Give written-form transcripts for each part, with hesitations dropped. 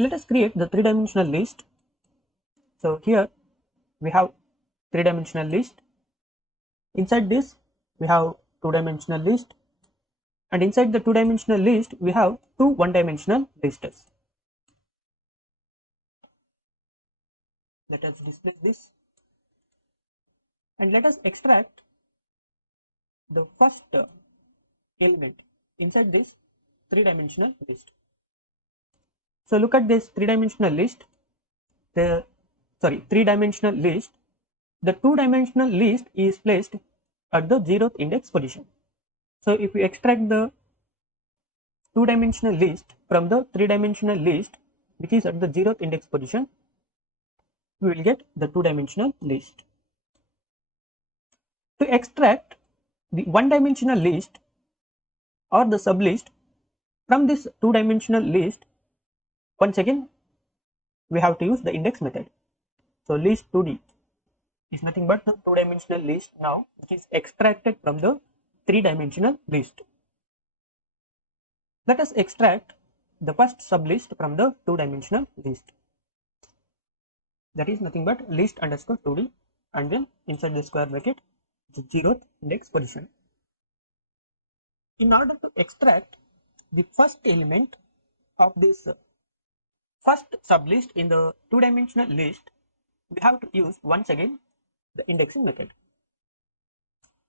let us create the three-dimensional list. So here we have three-dimensional list. Inside this we have two-dimensional list, and inside the two-dimensional list we have two one-dimensional lists. Let us display this, and let us extract the first element inside this three-dimensional list. So look at this three-dimensional list. Three-dimensional list. The two-dimensional list is placed at the 0th index position. So if we extract the two-dimensional list from the three-dimensional list, which is at the 0th index position, we will get the two-dimensional list. To extract the one-dimensional list or the sublist from this two-dimensional list, once again we have to use the index method. So list 2D is nothing but the two-dimensional list now, which is extracted from the three-dimensional list. Let us extract the first sublist from the two-dimensional list. That is nothing but list underscore 2D, and then inside the square bracket the 0th index position. In order to extract the first element of this first sublist in the two-dimensional list, we have to use once again the indexing method.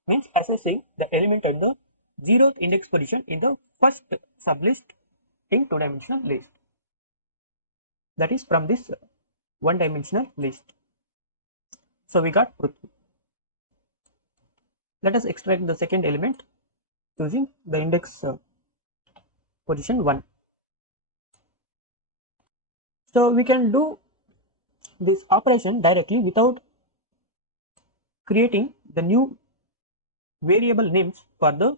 Means accessing the element at the 0th index position in the first sublist in two-dimensional list. That is from this one-dimensional list. So we got Prithvi. Let us extract the second element using the index position 1. So we can do this operation directly without creating the new variable names for the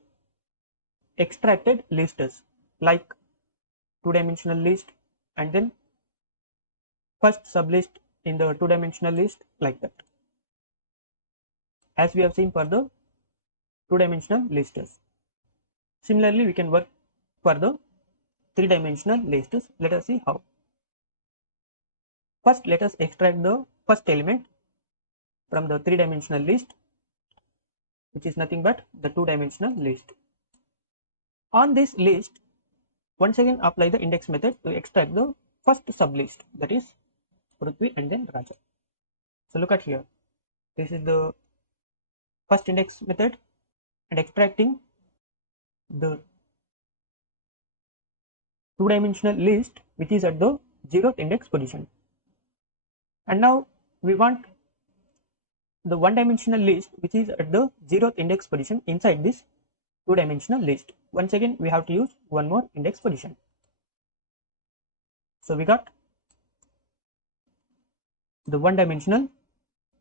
extracted lists, like two-dimensional list and then first sublist in the two-dimensional list, like that, as we have seen for the two-dimensional lists. Similarly, we can work for the three-dimensional lists. Let us see how. First, let us extract the first element from the three-dimensional list, which is nothing but the two-dimensional list. On this list, once again apply the index method to extract the first sublist, that is Prithvi and then Raja. So look at here, this is the first index method, and extracting the two-dimensional list which is at the 0th index position. And now we want the one-dimensional list which is at the 0th index position inside this two-dimensional list. Once again we have to use one more index position. So we got the one-dimensional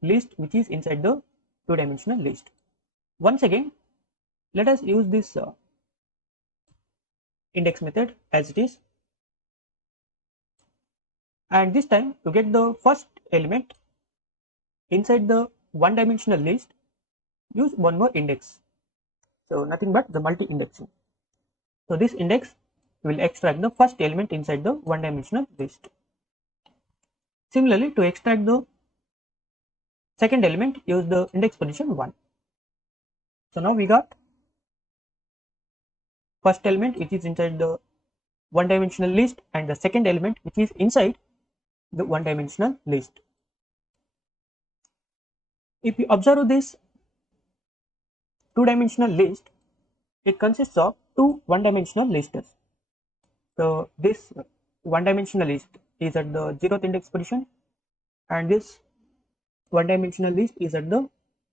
list which is inside the two-dimensional list. Once again let us use this index method as it is, and this time to get the first element inside the one-dimensional list, use one more index. So nothing but the multi-indexing. So this index will extract the first element inside the one-dimensional list. Similarly, to extract the second element, use the index position 1. So now we got first element which is inside the one-dimensional list and the second element which is inside the one-dimensional list. If you observe this two-dimensional list, it consists of two one-dimensional lists. So this one-dimensional list is at the 0th index position, and this one-dimensional list is at the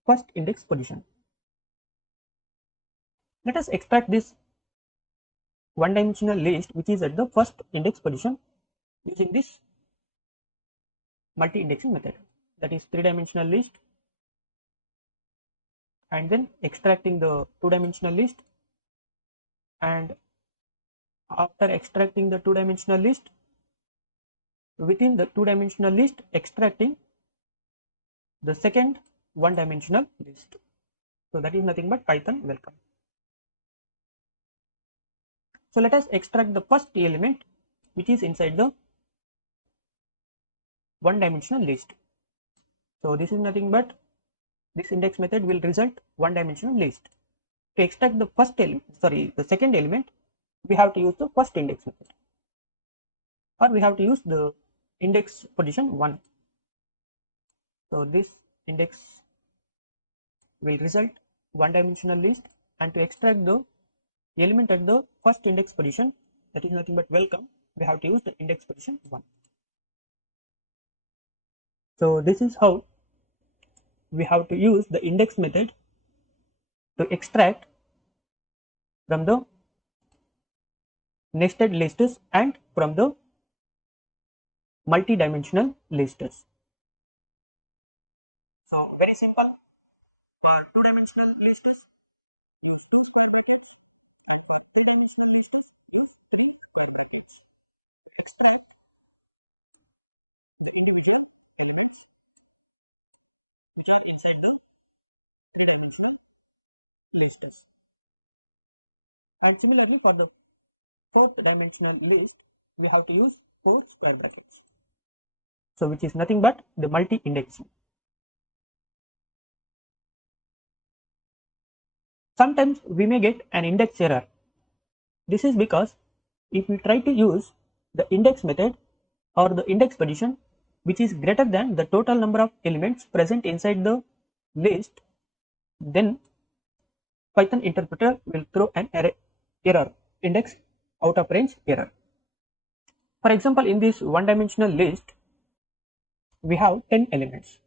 first index position. Let us extract this one-dimensional list which is at the first index position using this multi-indexing method, that is three-dimensional list, and then extracting the two-dimensional list, and after extracting the two-dimensional list, within the two-dimensional list extracting the second one-dimensional list. So that is nothing but Python welcome. So let us extract the first element which is inside the one-dimensional list. So this is nothing but this index method will result one-dimensional list. To extract the second element, we have to use the first index method, or we have to use the index position 1. So this index will result one-dimensional list, and to extract the element at the first index position, that is nothing but welcome, we have to use the index position 1. So this is how we have to use the index method to extract from the nested lists and from the multi-dimensional lists. So very simple. For two-dimensional lists, use 2 square brackets, and for three-dimensional lists, use 3 square brackets. Extract which are inside the three-dimensional lists. And similarly, for the fourth dimensional list, we have to use 4 square brackets. So which is nothing but the multi-indexing. Sometimes we may get an index error. This is because if we try to use the index method or the index position which is greater than the total number of elements present inside the list, then Python interpreter will throw an error, index out of range error. For example, in this one-dimensional list, we have 10 elements.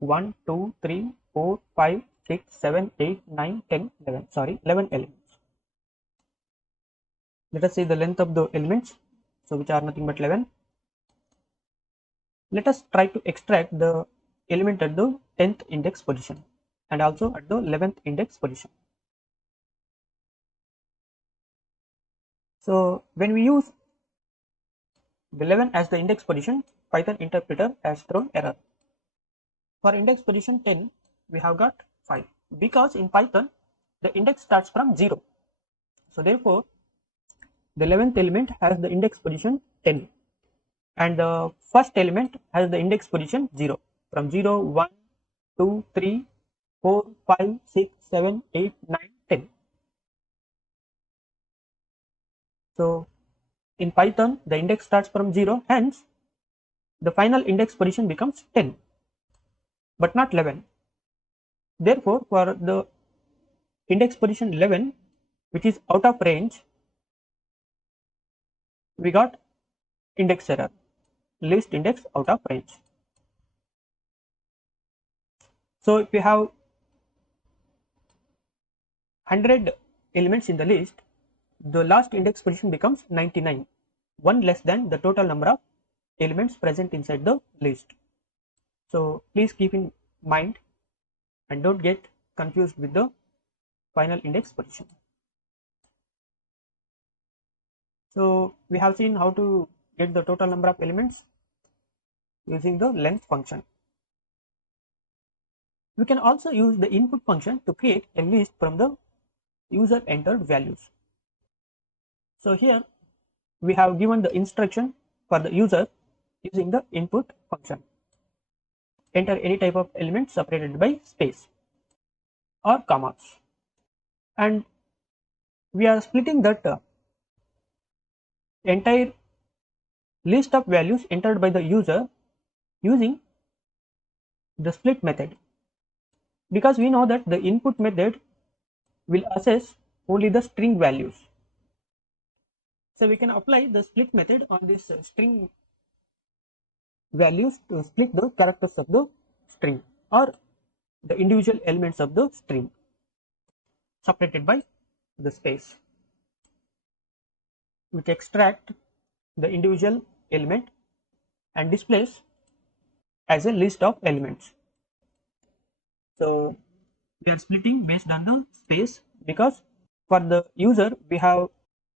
1, 2, 3, 4, 5, 6, 7, 8, 9, 10, 11. Sorry, 11 elements. Let us see the length of the elements, so which are nothing but 11. Let us try to extract the element at the 10th index position and also at the 11th index position. So when we use the 11 as the index position, Python interpreter has thrown error. For index position 10, we have got 5 because in Python the index starts from 0. So therefore, the 11th element has the index position 10 and the first element has the index position 0. From 0, 1, 2, 3, 4, 5, 6, 7, 8, 9, 10. So in Python, the index starts from 0, hence the final index position becomes 10, but not 11. Therefore, for the index position 11, which is out of range, we got index error, list index out of range. So if we have 100 elements in the list, the last index position becomes 99, one less than the total number of elements present inside the list. So please keep in mind and don't get confused with the final index position. So we have seen how to get the total number of elements using the length function. We can also use the input function to create a list from the user entered values. So here we have given the instruction for the user using the input function. Enter any type of element separated by space or commas, and we are splitting that entire list of values entered by the user using the split method, because we know that the input method will assess only the string values. So we can apply the split method on this string values to split the characters of the string or the individual elements of the string separated by the space, which extract the individual element and displays as a list of elements. So we are splitting based on the space because for the user we have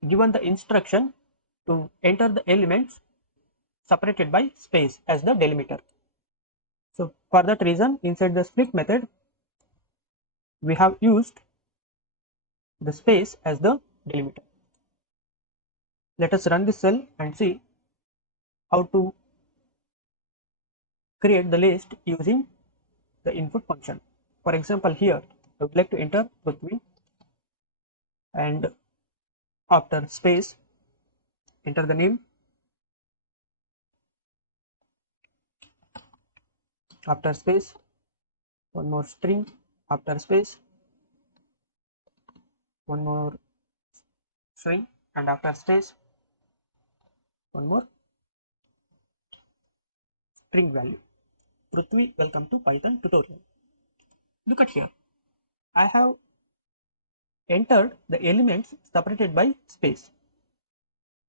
given the instruction to enter the elements separated by space as the delimiter. So for that reason, inside the split method we have used the space as the delimiter. Let us run this cell and see how to create the list using the input function. For example, here I would like to enter Prithvi and after space enter the name, after space one more string, after space one more string, and after space one more string value. Prithvi, welcome to Python tutorial. Look at here, I have entered the elements separated by space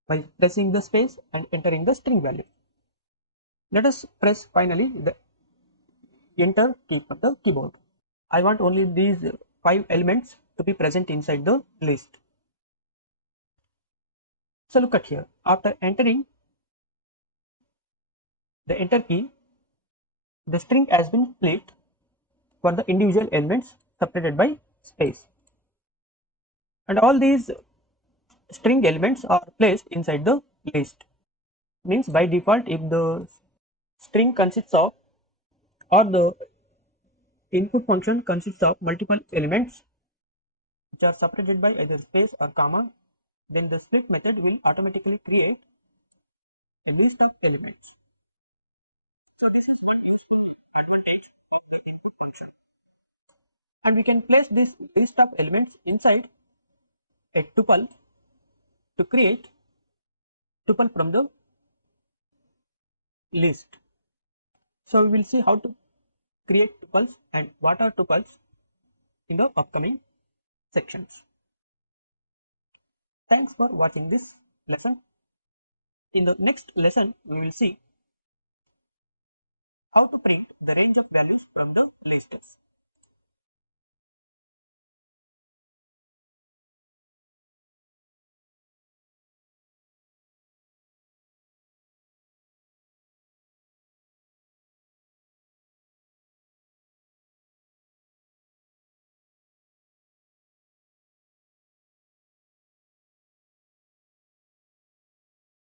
by pressing the space and entering the string value. Let us press finally the enter key of the keyboard. I want only these 5 elements to be present inside the list. So look at here, after entering the enter key, the string has been split for the individual elements separated by space, and all these string elements are placed inside the list. Means by default, if the string consists of, or the input function consists of multiple elements which are separated by either space or comma, then the split method will automatically create a list of elements. So this is one useful advantage of the input function, and we can place this list of elements inside a tuple to create tuple from the list. So we will see how to create tuples and what are tuples in the upcoming sections. Thanks for watching this lesson. In the next lesson, we will see how to print the range of values from the lists.